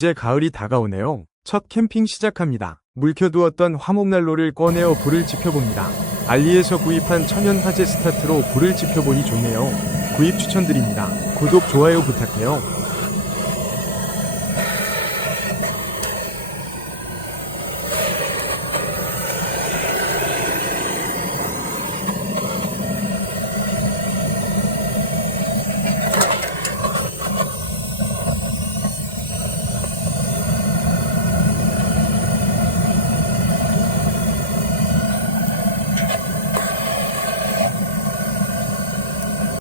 이제 가을이 다가오네요. 첫 캠핑 시작합니다. 묵혀두었던 화목난로를 꺼내어 불을 지펴봅니다. 알리에서 구입한 천연 화재 스타트로 불을 지펴보니 좋네요. 구입 추천드립니다. 구독, 좋아요 부탁해요.